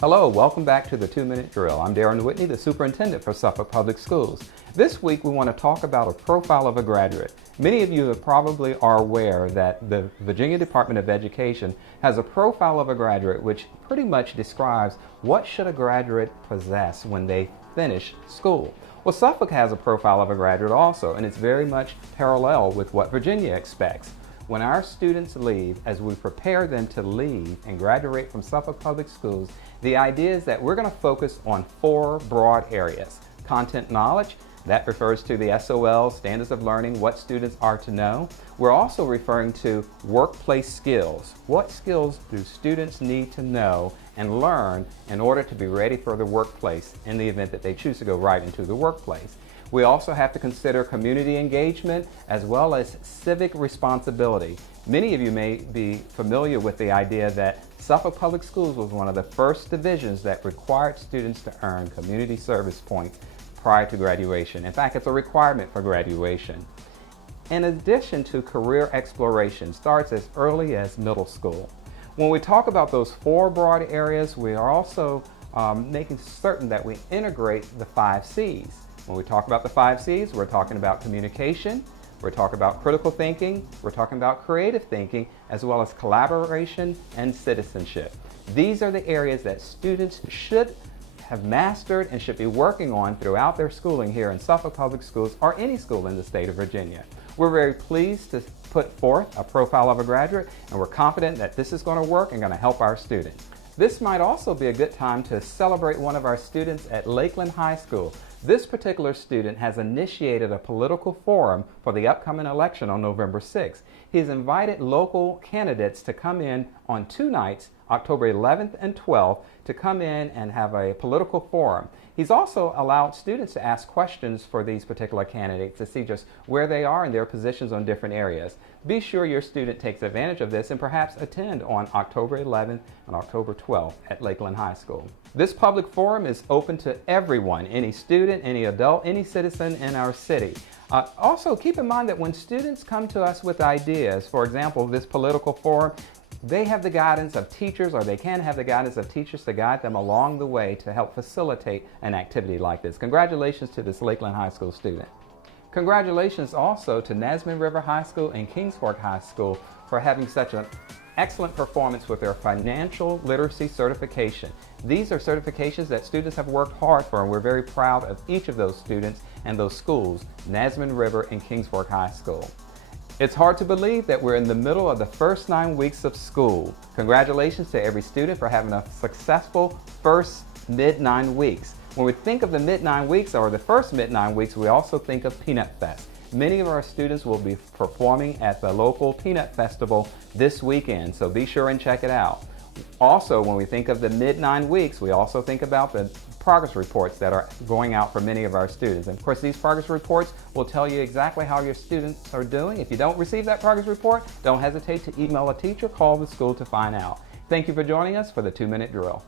Hello, welcome back to the 2-Minute Drill. I'm Deran Whitney, the superintendent for Suffolk Public Schools. This week we want to talk about a profile of a graduate. Many of you probably are aware that the Virginia Department of Education has a profile of a graduate which pretty much describes what should a graduate possess when they finish school. Well, Suffolk has a profile of a graduate also, and it's very much parallel with what Virginia expects. When our students leave, as we prepare them to leave and graduate from Suffolk Public Schools, the idea is that we're going to focus on 4 broad areas. Content knowledge, that refers to the SOL, standards of learning, what students are to know. We're also referring to workplace skills. What skills do students need to know and learn in order to be ready for the workplace in the event that they choose to go right into the workplace? We also have to consider community engagement as well as civic responsibility. Many of you may be familiar with the idea that Suffolk Public Schools was one of the first divisions that required students to earn community service points prior to graduation. In fact, it's a requirement for graduation. In addition to career exploration, starts as early as middle school. When we talk about those 4 broad areas, we are also making certain that we integrate the 5 C's. When we talk about the 5 C's, we're talking about communication, we're talking about critical thinking, we're talking about creative thinking, as well as collaboration and citizenship. These are the areas that students should have mastered and should be working on throughout their schooling here in Suffolk Public Schools or any school in the state of Virginia. We're very pleased to put forth a profile of a graduate, and we're confident that this is going to work and going to help our students. This might also be a good time to celebrate one of our students at Lakeland High School. This particular student has initiated a political forum for the upcoming election on November 6th. He's invited local candidates to come in on 2 nights, October 11th and 12th, to come in and have a political forum. He's also allowed students to ask questions for these particular candidates to see just where they are in their positions on different areas. Be sure your student takes advantage of this and perhaps attend on October 11th and October 12th at Lakeland High School. This public forum is open to everyone, any student, any adult, any citizen in our city. Also, keep in mind that when students come to us with ideas, for example, this political forum, they have the guidance of teachers, or they can have the guidance of teachers to guide them along the way to help facilitate an activity like this. Congratulations to this Lakeland High School student. Congratulations also to Nesmond River High School and Kings Fork High School for having such an excellent performance with their financial literacy certification. These are certifications that students have worked hard for, and we're very proud of each of those students and those schools, Nesmond River and Kings Fork High School. It's hard to believe that we're in the middle of the first 9 weeks of school. Congratulations to every student for having a successful first mid-9 weeks. When we think of the mid-9 weeks or the first mid-9 weeks, we also think of Peanut Fest. Many of our students will be performing at the local Peanut Festival this weekend, so be sure and check it out. Also, when we think of the mid-9 weeks, we also think about the progress reports that are going out for many of our students. And of course, these progress reports will tell you exactly how your students are doing. If you don't receive that progress report, don't hesitate to email a teacher, call the school to find out. Thank you for joining us for the 2-Minute Drill.